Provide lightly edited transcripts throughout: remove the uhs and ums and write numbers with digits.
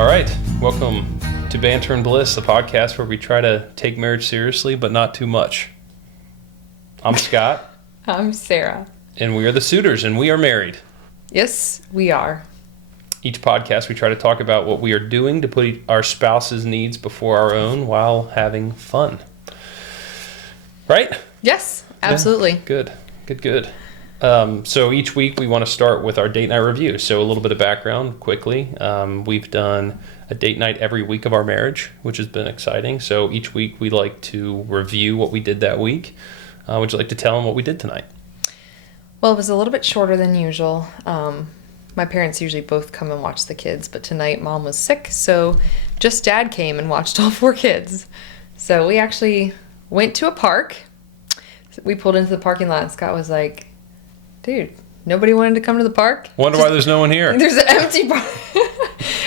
All right, welcome to Banter Bliss, the podcast where we try to take marriage seriously, but not too much. I'm Scott. I'm Sarah. And we are the suitors, and we are married. Yes, we are. Each podcast, we try to talk about what we are doing to put our spouse's needs before our own while having fun. Right? Yes, absolutely. Yeah, good. So each week we want to start with our date night review. So a little bit of background quickly. We've done a date night every week of our marriage, which has been exciting. So each week we like to review what we did that week. Would you like to tell them what we did tonight? Well, it was a little bit shorter than usual. My parents usually both come and watch the kids, but tonight Mom was sick, so just Dad came and watched all 4 kids. So we actually went to a park. We pulled into the parking lot and Scott was like, dude, nobody wanted to come to the park? Wonder why there's no one here. There's an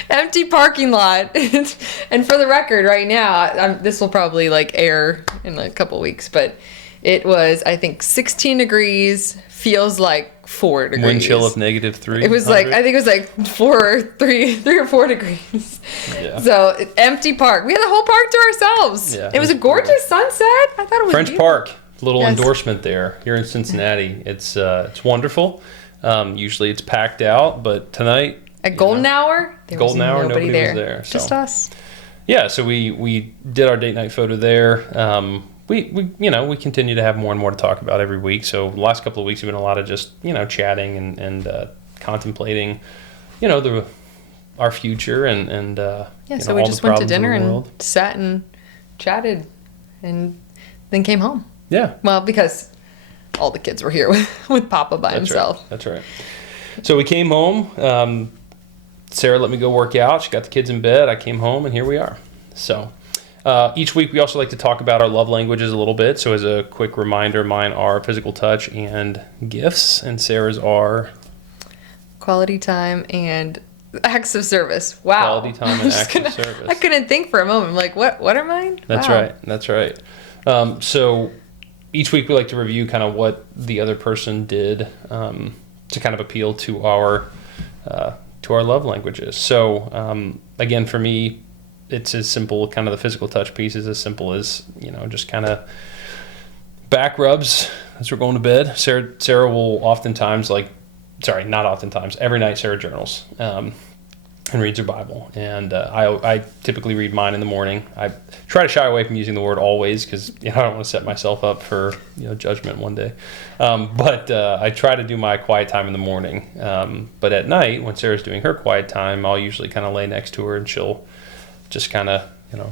empty parking lot. And for the record, right now, this will probably air in a couple weeks, but it was, I think, 16 degrees, feels like 4 degrees. Wind chill of -3. It was I think it was 3 or 4 degrees. Yeah. So, empty park. We had the whole park to ourselves. Yeah, it was a gorgeous sunset. I thought it was French beautiful. Park. Little endorsement there here in Cincinnati. It's wonderful. Usually it's packed out, but tonight at golden hour, nobody was there. So. Just us. Yeah, so we did our date night photo there. We continue to have more and more to talk about every week. So the last couple of weeks have been a lot of just chatting and contemplating, our future and So we just went to dinner and sat and chatted, and then came home. Yeah. Well, because all the kids were here with Papa by himself. Right. That's right. So we came home. Sarah let me go work out. She got the kids in bed. I came home, and here we are. So each week we also like to talk about our love languages a little bit. So as a quick reminder, mine are physical touch and gifts, and Sarah's are quality time and acts of service. Wow. Quality time and acts of service. I couldn't think for a moment. I'm like, what are mine? That's right. That's right. So each week we like to review kind of what the other person did to kind of appeal to our love languages. So again, for me, it's as simple, kind of the physical touch piece is as simple as, just kind of back rubs as we're going to bed. Sarah will oftentimes not oftentimes, every night Sarah journals and reads her Bible. And I typically read mine in the morning. I try to shy away from using the word always because I don't want to set myself up for judgment one day. But I try to do my quiet time in the morning. But at night, when Sarah's doing her quiet time, I'll usually kind of lay next to her and she'll just kind of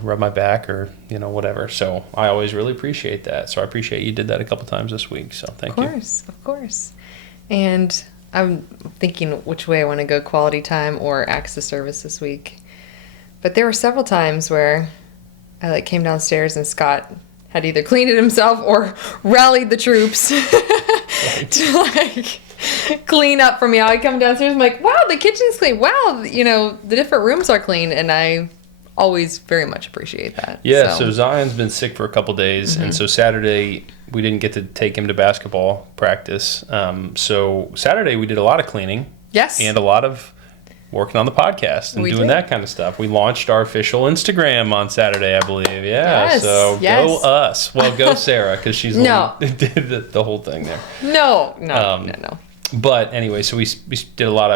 rub my back or whatever. So I always really appreciate that. So I appreciate you did that a couple times this week. So thank you. Of course. And I'm thinking which way I want to go, quality time or acts of service this week. But there were several times where I came downstairs and Scott had either cleaned it himself or rallied the troops to clean up for me. I come downstairs, I'm like, wow, the kitchen's clean. Wow, the different rooms are clean, and I always very much appreciate that. Yeah, so Zion's been sick for a couple days, and so Saturday we didn't get to take him to basketball practice. So Saturday we did a lot of cleaning. Yes. And a lot of working on the podcast and doing that kind of stuff. We launched our official Instagram on Saturday, I believe. Yeah. Yes, so yes. Go us. Well, go Sarah, because she's the one who did the whole thing there. No. But anyway, so we had a lot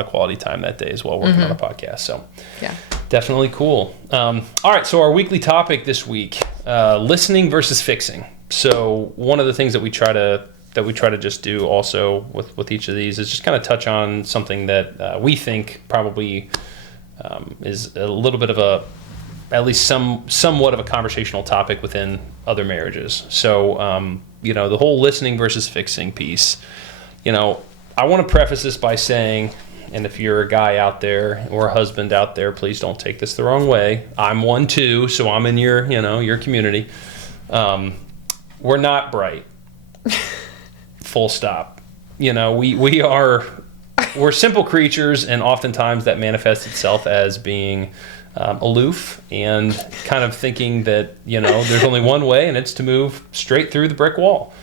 of quality time that day as well, working on a podcast. So yeah, definitely cool. All right, so our weekly topic this week: listening versus fixing. So one of the things that we try to just do also with each of these is just kind of touch on something that we think probably is a little bit of at least somewhat of a conversational topic within other marriages. So the whole listening versus fixing piece. I want to preface this by saying, and if you're a guy out there or a husband out there, please don't take this the wrong way. I'm one too, so I'm in your community. We're not bright. Full stop. We're simple creatures, and oftentimes that manifests itself as being aloof and kind of thinking that there's only one way, and it's to move straight through the brick wall.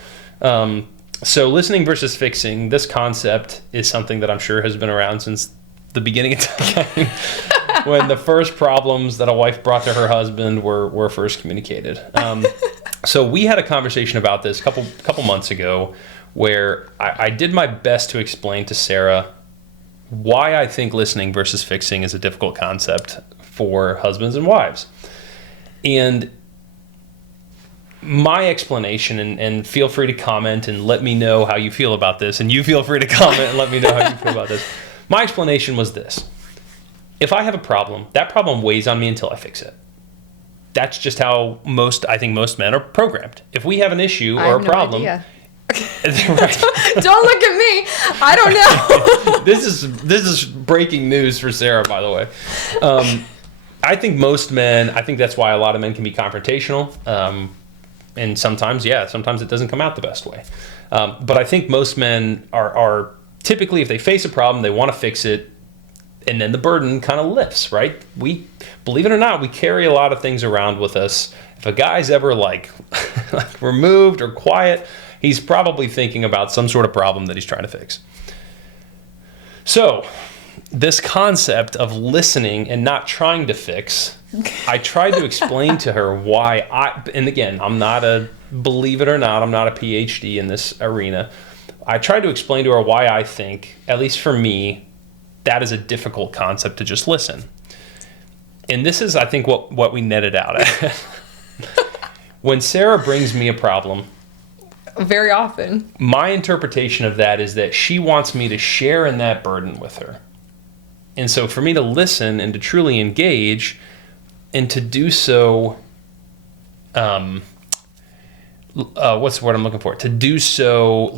So listening versus fixing, this concept is something that I'm sure has been around since the beginning of time. when the first problems that a wife brought to her husband were first communicated. So we had a conversation about this a couple months ago where I did my best to explain to Sarah why I think listening versus fixing is a difficult concept for husbands and wives. And my explanation, and feel free to comment and let me know how you feel about this, and you feel free to comment and let me know how you feel about this. My explanation was this. If I have a problem, that problem weighs on me until I fix it. That's just how I think most men are programmed. If we have an issue or a problem... I have no idea. Right. Don't look at me. I don't know. This is breaking news for Sarah, by the way. I think most men, I think that's why a lot of men can be confrontational. And sometimes it doesn't come out the best way. But I think most men are typically, if they face a problem, they want to fix it, and then the burden kind of lifts, right? We, believe it or not, we carry a lot of things around with us. If a guy's ever like removed or quiet, he's probably thinking about some sort of problem that he's trying to fix. So this concept of listening and not trying to fix, I tried to explain to her why and again, believe it or not, I'm not a PhD in this arena. I tried to explain to her why I think, at least for me, that is a difficult concept to just listen. And this is, I think, what we netted out at. When Sarah brings me a problem, very often, my interpretation of that is that she wants me to share in that burden with her. And so for me to listen and to truly engage and to do so, what's the word I'm looking for? To do so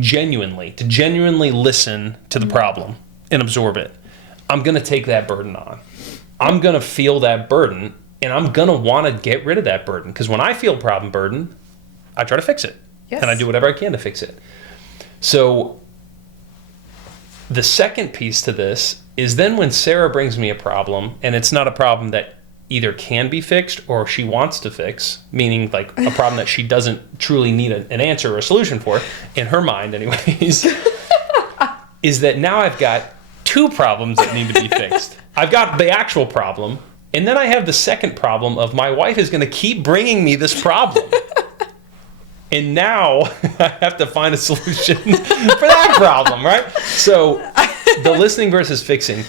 genuinely listen to the problem and absorb it. I'm going to take that burden on. I'm going to feel that burden, and I'm going to want to get rid of that burden. Because when I feel burden, I try to fix it. Yes. And I do whatever I can to fix it. So the second piece to this is then when Sarah brings me a problem, and it's not a problem that either can be fixed or she wants to fix, meaning like a problem that she doesn't truly need an answer or a solution for, in her mind anyways, is that now I've got two problems that need to be fixed. I've got the actual problem, and then I have the second problem of my wife is going to keep bringing me this problem. And now I have to find a solution for that problem, right? So the listening versus fixing.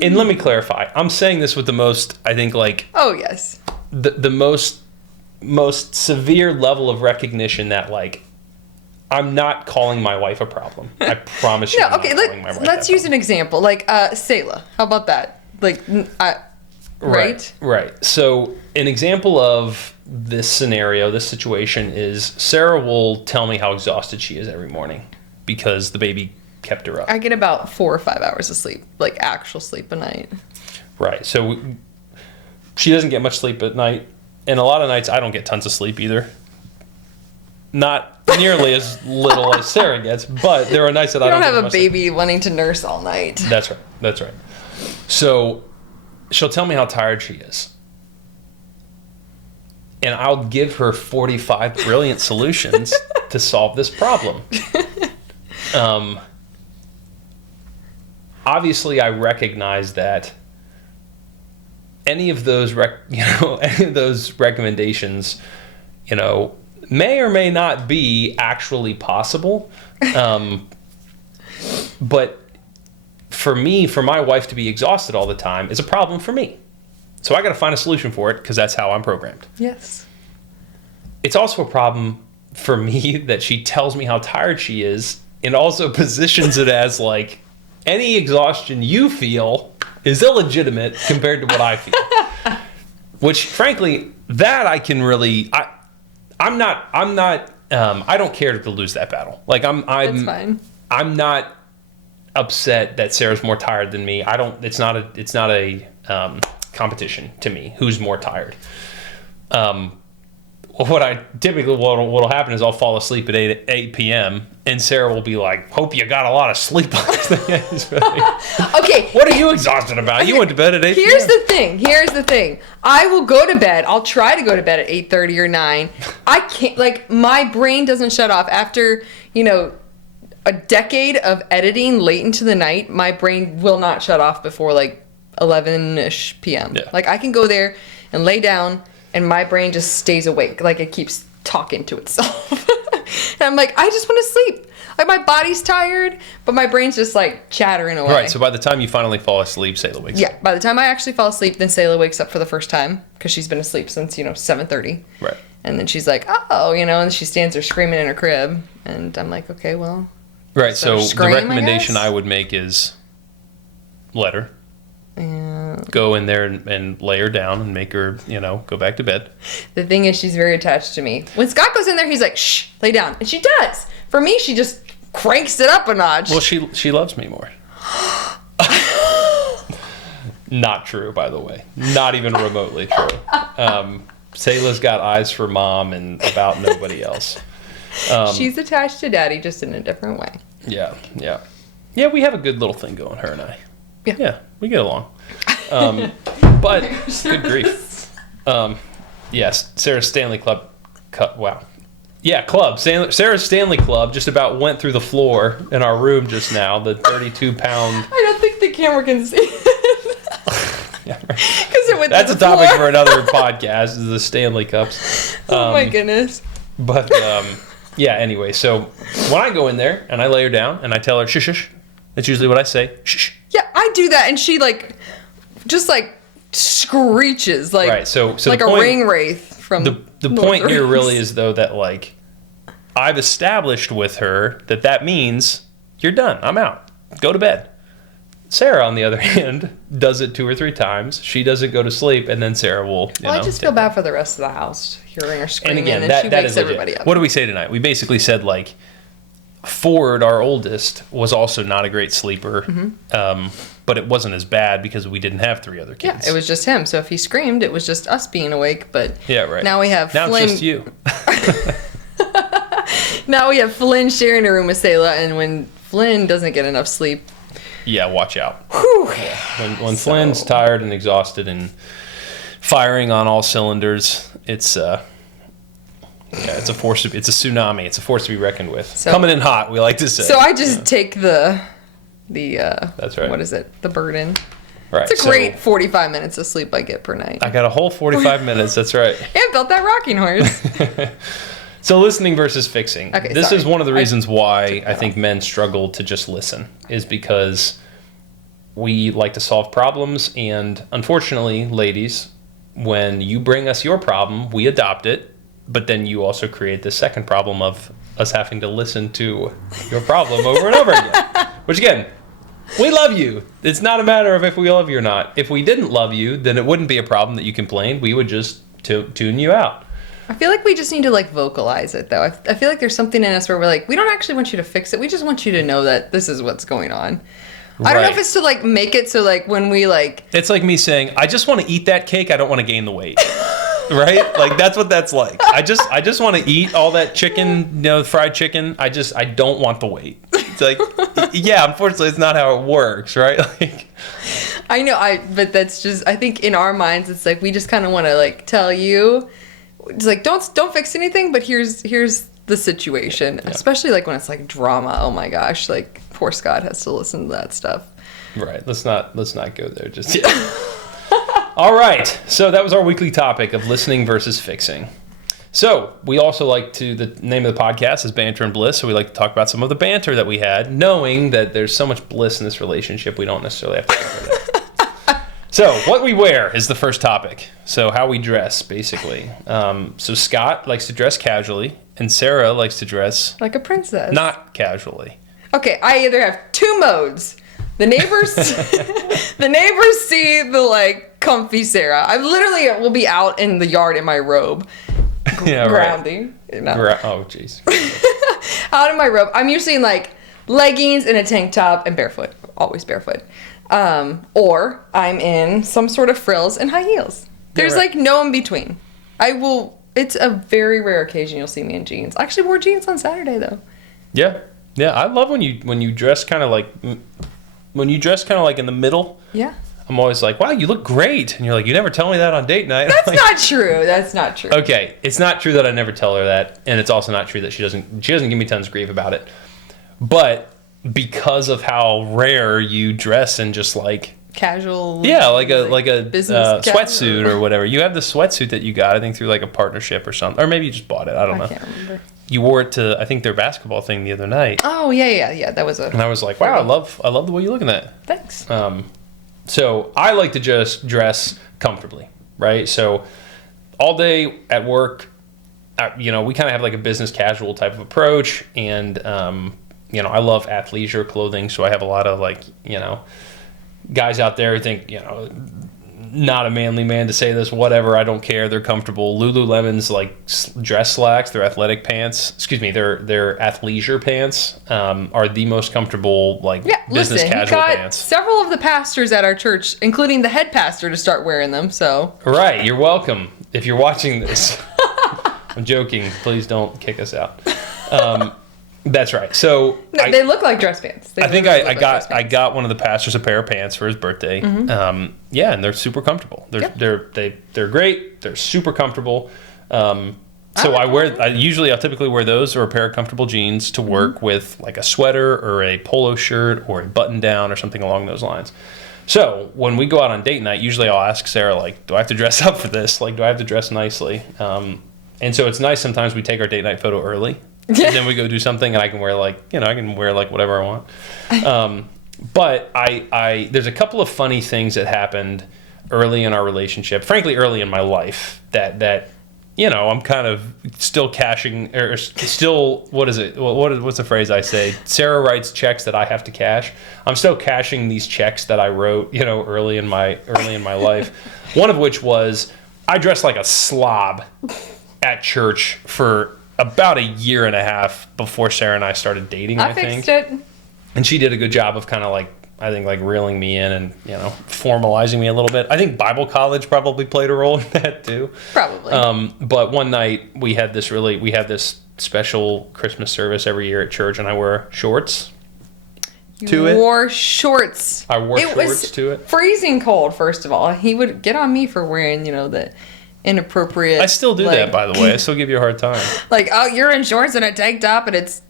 And let me clarify. I'm saying this with the most, I think, like... Oh, yes. The most severe level of recognition that, like, I'm not calling my wife a problem. I promise you. No, okay, let's use an example. Like, Selah. How about that? Like, right? Right. So an example of this scenario, this situation is Sarah will tell me how exhausted she is every morning because the baby kept her up. I get about 4 or 5 hours of sleep, like actual sleep a night. Right. So she doesn't get much sleep at night. And a lot of nights I don't get tons of sleep either. Not nearly as little as Sarah gets, but there are nights that I don't have get a much baby sleep. wanting to nurse all night. That's right. So she'll tell me how tired she is. And I'll give her 45 brilliant solutions to solve this problem. Obviously, I recognize that any of those recommendations, may or may not be actually possible. But for my wife to be exhausted all the time is a problem for me. So I got to find a solution for it because that's how I'm programmed. Yes. It's also a problem for me that she tells me how tired she is and also positions it as like any exhaustion you feel is illegitimate compared to what I feel. Which frankly, that I can really, I don't care to lose that battle. Like That's fine. I'm not upset that Sarah's more tired than me. It's not a competition to me who's more tired. What I typically what'll happen is I'll fall asleep at 8 p.m. and Sarah will be like, "Hope you got a lot of sleep last night." Okay. What are you exhausted about? You went to bed at 8 p.m. Here's the thing. I will go to bed. I'll try to go to bed at 8:30 or 9. I can't, like, my brain doesn't shut off after, a decade of editing late into the night. My brain will not shut off before like 11ish p.m. Yeah. Like I can go there and lay down and my brain just stays awake. Like it keeps talking to itself. And I'm like, I just want to sleep. Like my body's tired, but my brain's just like chattering away. Right. So by the time you finally fall asleep, Sayla wakes up. Yeah. By the time I actually fall asleep, then Sayla wakes up for the first time because she's been asleep since 7:30. Right. And then she's like, oh, and she stands there screaming in her crib, and I'm like, okay, well. Right. So scream, the recommendation I I would make is let her Yeah. go in there and lay her down and make her, go back to bed. The thing is, she's very attached to me. When Scott goes in there, he's like, shh, lay down. And she does. For me, she just cranks it up a notch. Well, she loves me more. Not true, by the way. Not even remotely true. Sayla's got eyes for mom and about nobody else. She's attached to daddy, just in a different way. Yeah. Yeah, we have a good little thing going, her and I. Yeah. We get along. But, good grief. Yes, Sarah's Stanley Club. Wow. Yeah, club. Sarah's Stanley Club just about went through the floor in our room just now. The 32-pound. I don't think the camera can see it. Yeah, right. That's a topic for another podcast, is the Stanley Cups. Oh my goodness. But, yeah, anyway, so when I go in there and I lay her down and I tell her, shush, shush, that's usually what I say, shush. Yeah, I do that, and she, just screeches, right, so like a ring wraith from the point here really is, though, that, I've established with her that means you're done, I'm out, go to bed. Sarah, on the other hand, does it 2 or 3 times. She doesn't go to sleep, and then Sarah will, I just feel bad for the rest of the house, hearing her screaming, and again, she wakes everybody up. What do we say tonight? We basically said, Ford, our oldest, was also not a great sleeper, but it wasn't as bad because we didn't have 3 other kids. Yeah, it was just him. So if he screamed, it was just us being awake. But yeah, right. Now we have Now Flynn. it's just you. Now we have Flynn sharing a room with Sayla, and when Flynn doesn't get enough sleep, yeah, watch out. Whew. Yeah. When Flynn's tired and exhausted and firing on all cylinders, it's a force. It's a tsunami. It's a force to be reckoned with. So, coming in hot, we like to say. So I just take the that's right. What is it? The burden. Right. It's a great 45 minutes of sleep I get per night. I got a whole 45 minutes. That's right. I built that rocking horse. So listening versus fixing. Okay, this sorry. is one of the reasons why I think men struggle to just listen, is because we like to solve problems, and unfortunately, ladies, when you bring us your problem, we adopt it, but then you also create the second problem of us having to listen to your problem over and over again. Which again, we love you. It's not a matter of if we love you or not. If we didn't love you, then it wouldn't be a problem that you complained. We would just tune you out. I feel like we just need to vocalize it though. I feel like there's something in us where we're like, we don't actually want you to fix it. We just want you to know that this is what's going on. Right. I don't know if it's to make it so when we It's like me saying, I just want to eat that cake. I don't want to gain the weight. Right? That's what that's like. I just want to eat all that chicken, fried chicken. I don't want the weight. It's yeah, unfortunately it's not how it works, right? I know, but that's just, I think in our minds it's we just kind of want to tell you, it's don't fix anything, but here's the situation. Yeah. Especially when it's drama. Oh my gosh, poor Scott has to listen to that stuff. Right. Let's not go there just yet. All right. So that was our weekly topic of listening versus fixing. So we also the name of the podcast is Banter and Bliss. So we like to talk about some of the banter that we had, knowing that there's so much bliss in this relationship, we don't necessarily have to cover that. So what we wear is the first topic. So how we dress, basically. So Scott likes to dress casually, and Sarah likes to dress like a princess, not casually. Okay, I either have 2 modes. The neighbors, see the comfy Sarah. I literally will be out in the yard in my robe, grounding. Right. Oh, jeez. Out in my robe. I'm usually in leggings and a tank top and barefoot, always barefoot. Or I'm in some sort of frills and high heels. There's no in between. It's a very rare occasion you'll see me in jeans. I actually wore jeans on Saturday though. Yeah. Yeah, I love when you dress kind of in the middle. Yeah. I'm always like, wow, you look great. And you're like, you never tell me that on date night. That's not true. That's not true. Okay. It's not true that I never tell her that. And it's also not true that she doesn't give me tons of grief about it. But because of how rare you dress in just casual. Yeah, like a business sweatsuit or whatever. You have the sweatsuit that you got, I think, through like a partnership or something, or maybe you just bought it. I don't know. I can't remember. You wore it to, I think, their basketball thing the other night. Oh yeah. That was And I was like, wow, I love the way you look at that. Thanks. So I like to just dress comfortably, right? So all day at work, we kind of have like a business casual type of approach, and I love athleisure clothing, so I have a lot of like, guys out there who think, not a manly man to say this, whatever, I don't care, they're comfortable. Lululemon's like dress slacks, their athletic pants, their athleisure pants are the most comfortable business casual pants. Several of the pastors at our church, including the head pastor, to start wearing them. So right, you're welcome if you're watching this. I'm joking. Please don't kick us out. That's right. So they look like dress pants. I think I got one of the pastors a pair of pants for his birthday. And they're super comfortable. They're great. They're super comfortable. I'll typically wear those or a pair of comfortable jeans to work with like a sweater or a polo shirt or a button down or something along those lines. So when we go out on date night, usually I'll ask Sarah, like, do I have to dress up for this? Like, do I have to dress nicely? And so it's nice sometimes we take our date night photo early. And then we go do something, and I can wear whatever I want. But there's a couple of funny things that happened early in our relationship, frankly, early in my life, that I'm kind of still cashing, or still, what is it? What's the phrase I say? Sarah writes checks that I have to cash. I'm still cashing these checks that I wrote, early in my life. One of which was I dressed like a slob at church for about a year and a half before Sarah and I started dating, I think. Fixed it. And she did a good job of kind of reeling me in and, formalizing me a little bit. I think Bible college probably played a role in that too. Probably. But one night we have this special Christmas service every year at church, and I wear shorts to it. Wore shorts. I wore shorts to it. Freezing cold, first of all. He would get on me for wearing, the inappropriate. I still do that, by the way. I still give you a hard time. Like, oh, you're in shorts and a tank top and it's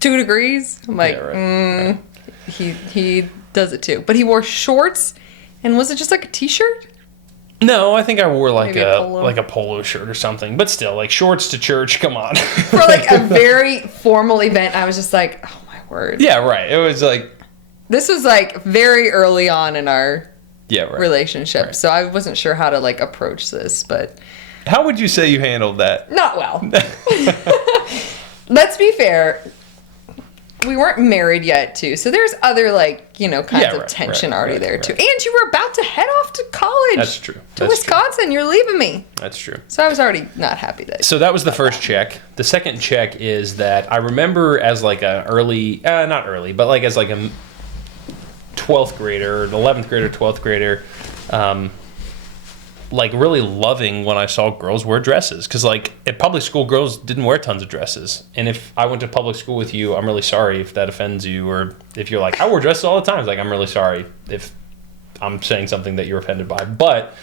2 degrees. I'm like, right. He does it too. But he wore shorts, and was it just like a t-shirt? No, I think I wore like a polo shirt or something. But still, like shorts to church. Come on. For like a very formal event, I was just like, oh my word. Yeah, right. It was like. This was like very early on in our. Yeah, right. Relationship. Right. So I wasn't sure how to like approach this, but how would you say you handled that? Not well. Let's be fair. We weren't married yet too. So there's other kinds of tension already there too. And you were about to head off to college. That's true. To Wisconsin. True. You're leaving me. That's true. So I was already not happy that. So that was the first check. The second check is that I remember as like an early, not early, but like as like a 12th grader, an 11th grader, 12th grader, really loving when I saw girls wear dresses. Because at public school, girls didn't wear tons of dresses. And if I went to public school with you, I'm really sorry if that offends you. Or if you're like, I wore dresses all the time. It's like, I'm really sorry if I'm saying something that you're offended by. But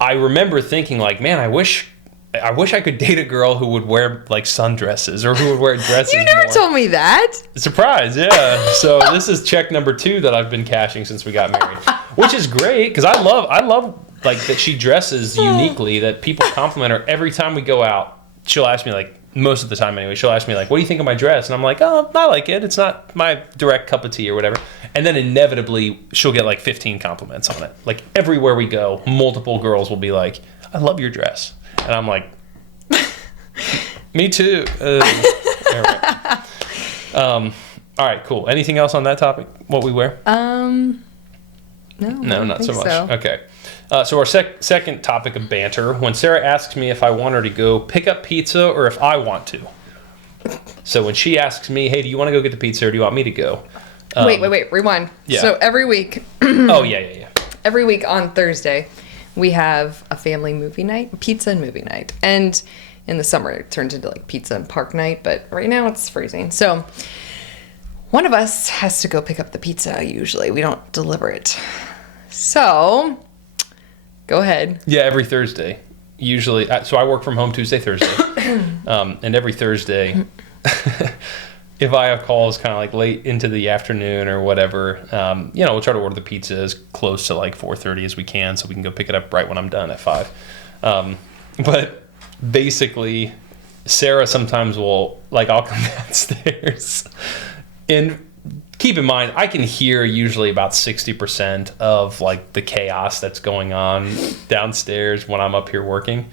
I remember thinking man, I wish I could date a girl who would wear sundresses or who would wear dresses. You never told me that. Surprise, yeah. So this is check number 2 that I've been cashing since we got married, which is great because I love that she dresses uniquely. That people compliment her every time we go out. She'll ask me most of the time anyway. She'll ask me what do you think of my dress? And I'm like, oh, I like it. It's not my direct cup of tea or whatever. And then inevitably she'll get 15 compliments on it. Everywhere we go, multiple girls will be like, I love your dress. And I'm like, me too. All right, cool. Anything else on that topic? What we wear? No, not so much. So. Okay. So our second topic of banter, when Sarah asks me if I want her to go pick up pizza or if I want to. So when she asks me, hey, do you want to go get the pizza or do you want me to go? Wait, rewind. Yeah. So every week. Oh, yeah. Every week on Thursday, we have a family movie night, pizza and movie night. And in the summer, it turns into pizza and park night. But right now, it's freezing. So one of us has to go pick up the pizza, usually. We don't deliver it. So, go ahead. Yeah, every Thursday. Usually, so I work from home Tuesday, Thursday. And every Thursday, if I have calls kind of like late into the afternoon or whatever, we'll try to order the pizza as close to like 4:30 as we can, so we can go pick it up right when I'm done at 5. But basically, Sarah sometimes will, like, I'll come downstairs, and keep in mind, I can hear usually about 60% of like the chaos that's going on downstairs when I'm up here working.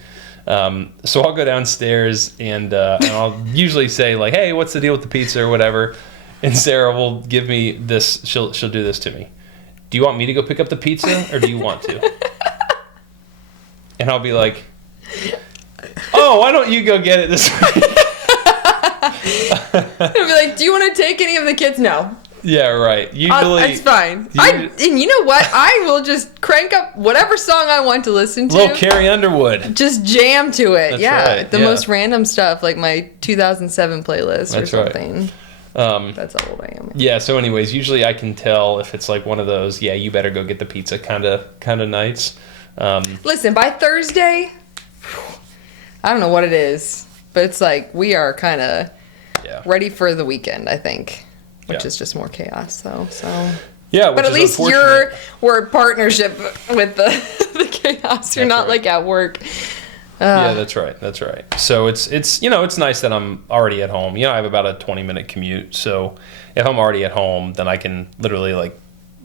So I'll go downstairs and I'll usually say like, "Hey, what's the deal with the pizza?" or whatever. And Sarah will give me this. She'll do this to me. "Do you want me to go pick up the pizza, or do you want to?" And I'll be like, "Oh, why don't you go get it this week?" I'll be like, "Do you want to take any of the kids?" "No." Yeah, right. Usually, it's fine. And you know what? I will just crank up whatever song I want to listen to. Little Carrie Underwood. Just jam to it. That's yeah, right, the most random stuff, like my 2007 playlist or That's something. Right. That's how old I am. Yeah. So, anyways, usually I can tell if it's like one of those, "Yeah, you better go get the pizza" kind of nights. Listen, by Thursday, I don't know what it is, but it's like we are kind of ready for the weekend, I think. Which is just more chaos, though. So yeah, but at least we're in partnership with the chaos. You're not like at work. Yeah, that's right. That's right. So it's it's nice that I'm already at home. I have about a 20-minute commute. So if I'm already at home, then I can literally like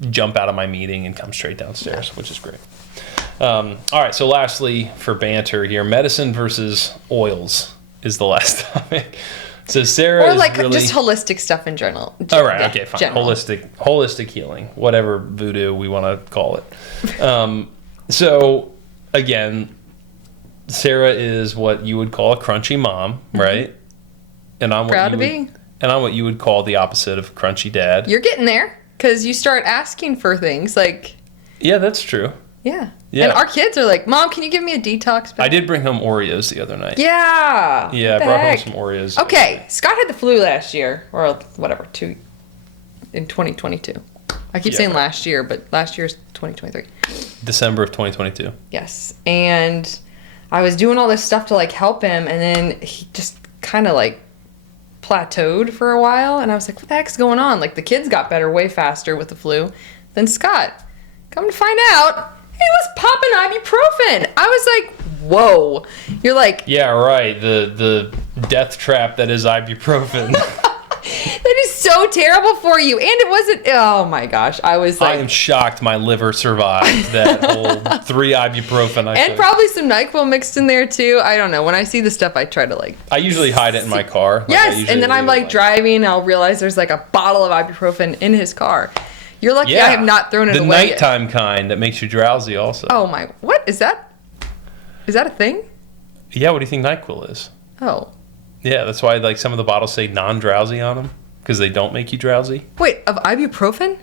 jump out of my meeting and come straight downstairs, which is great. All right. So lastly, for banter here, medicine versus oils is the last topic. So Sarah or like really, just holistic stuff in general. All right, okay, fine. General. Holistic healing, whatever voodoo we want to call it. So again, Sarah is what you would call a crunchy mom, right? And I'm proud to be. And I'm what you would call the opposite of crunchy dad. You're getting there because you start asking for things like. Yeah, that's true. Yeah. And our kids are like, "Mom, can you give me a detox bag?" I did bring home Oreos the other night. Yeah. Yeah, I brought home some Oreos. Okay, Scott had the flu last year, or whatever, in 2022. I keep saying last year, but last year's 2023. December of 2022. Yes. And I was doing all this stuff to like help him, and then he just kind of like plateaued for a while, and I was like, "What the heck's going on?" Like the kids got better way faster with the flu than Scott. Come to find out, he was popping ibuprofen. I was like, whoa. You're like... Yeah, right. The death trap that is ibuprofen. That is so terrible for you. And it wasn't... Oh, my gosh. I was like... I am shocked my liver survived that whole 3 ibuprofen I And took. probably some NyQuil mixed in there, too. I don't know. When I see the stuff, I try to, like... I usually hide it in my car. Yes, and then I'm, like, driving, and I'll realize there's, like, a bottle of ibuprofen in his car. You're lucky I have not thrown it away. The nighttime kind that makes you drowsy also. Oh my, what is that? Is that a thing? Yeah, what do you think NyQuil is? Oh. Yeah, that's why like some of the bottles say non-drowsy on them because they don't make you drowsy. Wait, of ibuprofen?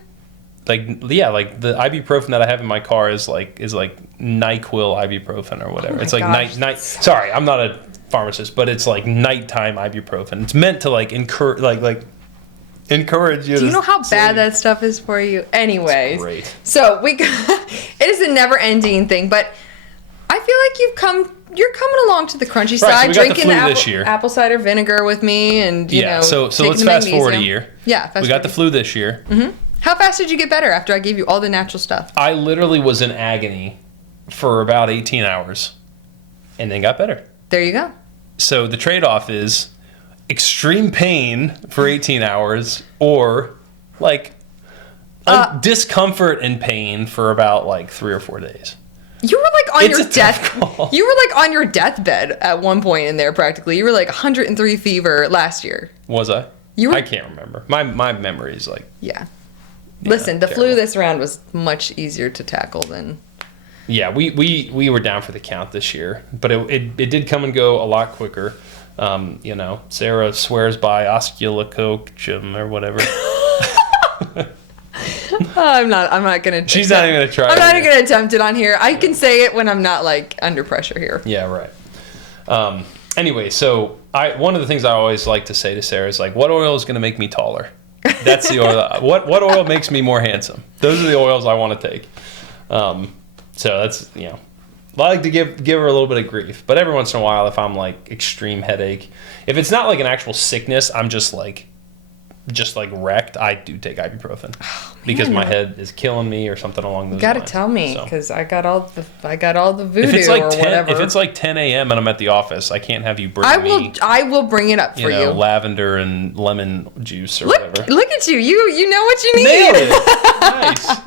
Like like the ibuprofen that I have in my car is like NyQuil ibuprofen or whatever. Oh it's like gosh. night. Sorry, I'm not a pharmacist, but it's like nighttime ibuprofen. It's meant to like encourage you. Do you know how bad that stuff is for you? Anyways, great. So it is a never-ending thing, but I feel like you're coming along to the crunchy side, so we got drinking the flu this year. apple cider vinegar with me, and you know. So let's fast forward a year. Yeah, we got the flu this year. Mm-hmm. How fast did you get better after I gave you all the natural stuff? I literally was in agony for about 18 hours, and then got better. There you go. So the trade-off is extreme pain for 18 hours or like discomfort and pain for about like 3 or 4 days. You were like on You were like on your deathbed at one point in there practically. You were like 103 fever last year. Was I? I can't remember. My memory is like... Yeah. Listen, the flu this round was much easier to tackle than... Yeah, we were down for the count this year, but it did come and go a lot quicker. Sarah swears by osculococum or whatever. I'm not gonna. She's not even gonna try. I'm not even gonna attempt it on here. I can say it when I'm not like under pressure here. Yeah, right. Anyway, so one of the things I always like to say to Sarah is like, what oil is gonna make me taller? That's the oil. What oil makes me more handsome? Those are the oils I want to take. So that's I like to give her a little bit of grief, but every once in a while, if I'm like extreme headache, if it's not like an actual sickness, I'm just like just like wrecked, I do take ibuprofen because my head is killing me or something along those You gotta lines. tell me, So, because I got all the voodoo if it's like or 10, whatever. if it's like 10 a.m. and I'm at the office, I can't have you bring me. I will bring it up for you. Lavender and lemon juice or whatever. Look at you. You know what you need. Nailed it. Nice.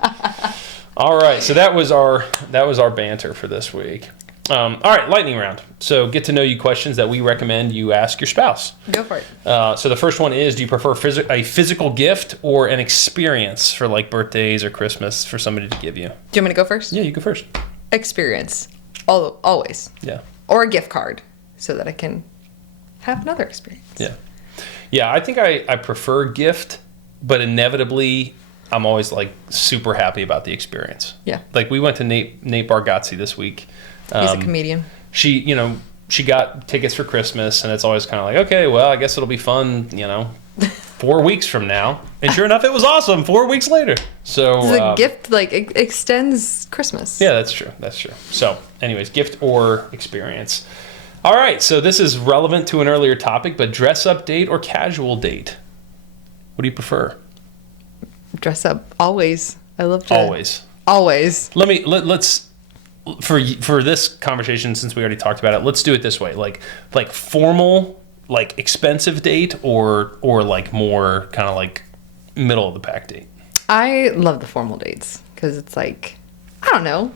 All right, so that was our banter for this week. All right, lightning round. So get to know you questions that we recommend you ask your spouse. Go for it. So the first one is: do you prefer a physical gift or an experience for like birthdays or Christmas for somebody to give you? Do you want me to go first? Yeah, you go first. Experience. Always. Yeah. Or a gift card so that I can have another experience. Yeah. Yeah, I think I prefer gift, but inevitably I'm always like super happy about the experience. Yeah. Like we went to Nate Bargatze this week. He's a comedian. She got tickets for Christmas, and it's always kind of like, okay, well, I guess it'll be fun, 4 weeks from now. And sure enough, it was awesome 4 weeks later. So the gift it extends Christmas. Yeah, that's true. So anyways, gift or experience. All right, so this is relevant to an earlier topic, but dress up date or casual date? What do you prefer? Dress up always. I love to always. Let's for this conversation, since we already talked about it, let's do it this way. Like formal, like expensive date or like more kind of like middle of the pack date. I love the formal dates because it's like, I don't know.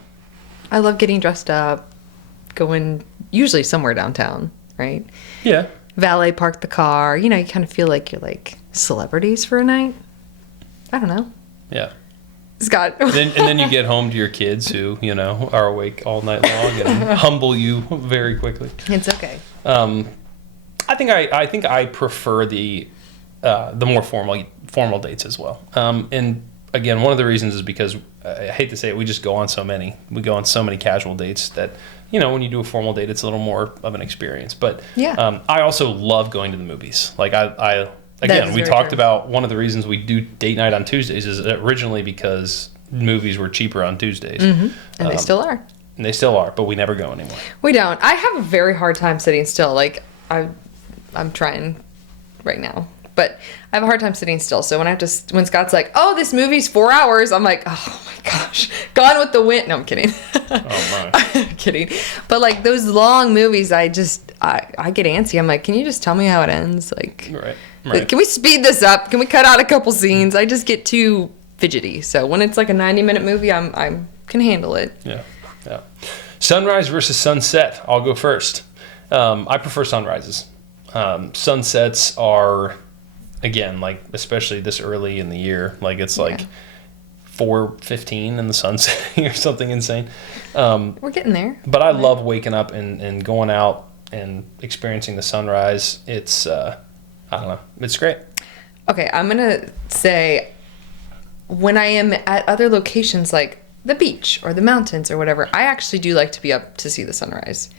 I love getting dressed up, going usually somewhere downtown, right? Yeah. Valet park the car. You kind of feel like you're like celebrities for a night. I don't know. Yeah. Scott. then you get home to your kids who, are awake all night long and humble you very quickly. It's okay. I think I prefer the more formal dates as well. And again, one of the reasons is because I hate to say it, we just go on so many. We go on so many casual dates that when you do a formal date, it's a little more of an experience. But yeah. I also love going to the movies. Like Again, we talked about one of the reasons we do date night on Tuesdays is originally because movies were cheaper on Tuesdays. Mm-hmm. And they still are. And they still are, but we never go anymore. We don't. I have a very hard time sitting still. Like, I'm trying right now. But I have a hard time sitting still. So when Scott's like, oh, this movie's 4 hours, I'm like, oh my gosh, Gone with the Wind. No, I'm kidding. Oh my. I'm kidding. But like those long movies, I get antsy. I'm like, can you just tell me how it ends? Like, right. Can we speed this up? Can we cut out a couple scenes? I just get too fidgety. So when it's like a 90-minute movie, I can handle it. Yeah. Sunrise versus sunset. I'll go first. I prefer sunrises. Sunsets are, again, like especially this early in the year, like it's like 4:15 in the sun setting or something insane. We're getting there. But I love waking up and going out and experiencing the sunrise. It's I don't know. It's great. Okay, I'm going to say when I am at other locations like the beach or the mountains or whatever, I actually do like to be up to see the sunrise.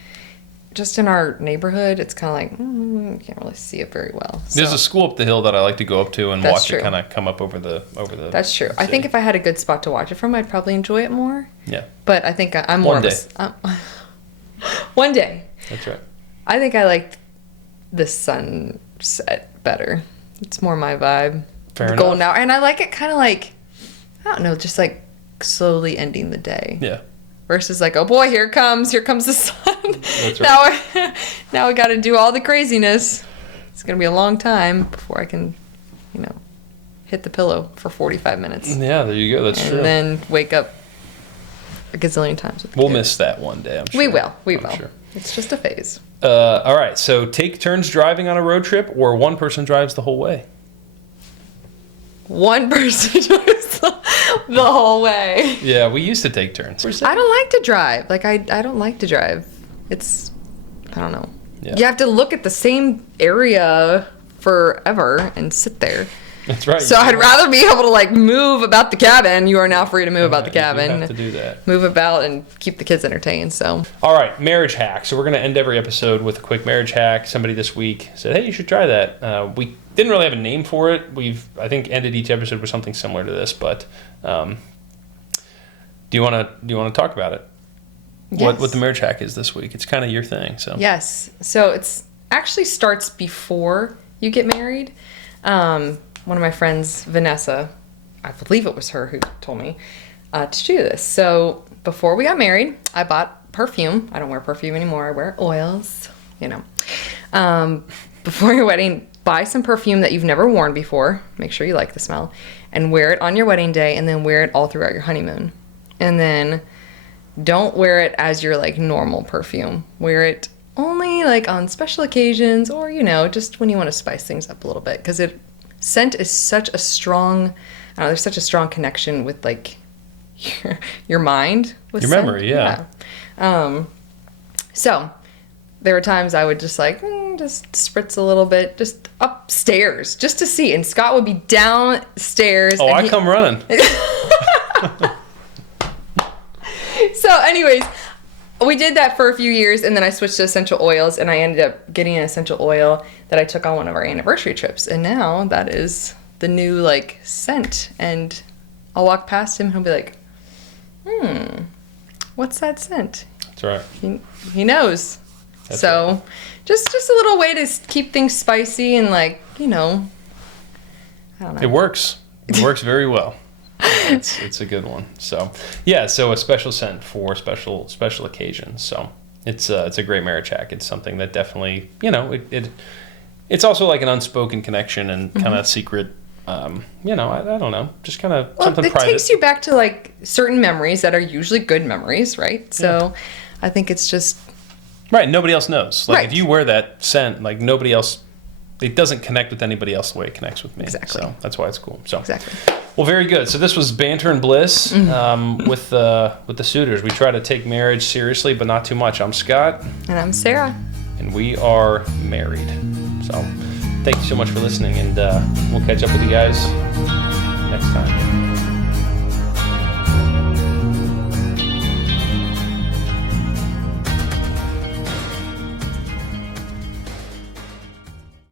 Just in our neighborhood, it's kind of like, you can't really see it very well. So, there's a school up the hill that I like to go up to and watch true. it kind of come up over the That's true. city. I think if I had a good spot to watch it from, I'd probably enjoy it more. Yeah. But I think I'm more One of day. One day. That's right. I think I like the sunset better. It's more my vibe. Fair enough. Golden hour. And I like it kind of like, I don't know, just like slowly ending the day. Yeah. Versus like, oh boy, here comes the sun. That's right. Now we got to do all the craziness. It's going to be a long time before I can, hit the pillow for 45 minutes. Yeah, there you go. That's true. And then wake up a gazillion times with the We'll kids. miss that one day, I'm sure. We will. I'm sure. It's just a phase. All right, so take turns driving on a road trip or one person drives the whole way? One person drives the whole way. Yeah, we used to take turns. I don't like to drive. Like, I don't like to drive. It's, I don't know. Yeah. You have to look at the same area forever and sit there. That's right. So I'd rather be able to like move about the cabin. You are now free to move about the cabin. You have to do that. Move about and keep the kids entertained. So. All right, marriage hack. So we're going to end every episode with a quick marriage hack. Somebody this week said, "Hey, you should try that." We didn't really have a name for it. I think ended each episode with something similar to this. But do you want to talk about it? Yes. What the marriage hack is this week? It's kind of your thing. So yes. So it's actually starts before you get married. one of my friends, Vanessa, I believe it was her who told me to do this. So before we got married, I bought perfume. I don't wear perfume anymore. I wear oils, you know. Before your wedding, buy some perfume that you've never worn before. Make sure you like the smell. And wear it on your wedding day, and then wear it all throughout your honeymoon. And then don't wear it as your like normal perfume. Wear it only like on special occasions, or, you know, just when you want to spice things up a little bit. Because scent is such a strong, I don't know, there's such a strong connection with like your mind with your scent. memory, yeah. So there were times I would just like just spritz a little bit just upstairs just to see, and Scott would be downstairs. Oh, I come running. So anyways, we did that for a few years, and then I switched to essential oils, and I ended up getting an essential oil that I took on one of our anniversary trips, and now that is the new like scent. And I'll walk past him and he'll be like, what's that scent? That's right. He knows. That's so right. just a little way to keep things spicy and like, you know, I don't know. It works. It works very well. It's a good one. So yeah, so a special scent for special occasions. So it's a great marriage hack. It's something that definitely, you know, it's also like an unspoken connection and kind of secret. You know, I don't know, just kind of something private. It takes you back to like certain memories that are usually good memories, right? So I think it's just right. Nobody else knows. Like right. if you wear that scent, like nobody else. It doesn't connect with anybody else the way it connects with me. Exactly. So that's why it's cool. So exactly. Well, very good. So this was Banter and Bliss with the suitors. We try to take marriage seriously, but not too much. I'm Scott. And I'm Sarah. And we are married. So thank you so much for listening, and we'll catch up with you guys next time.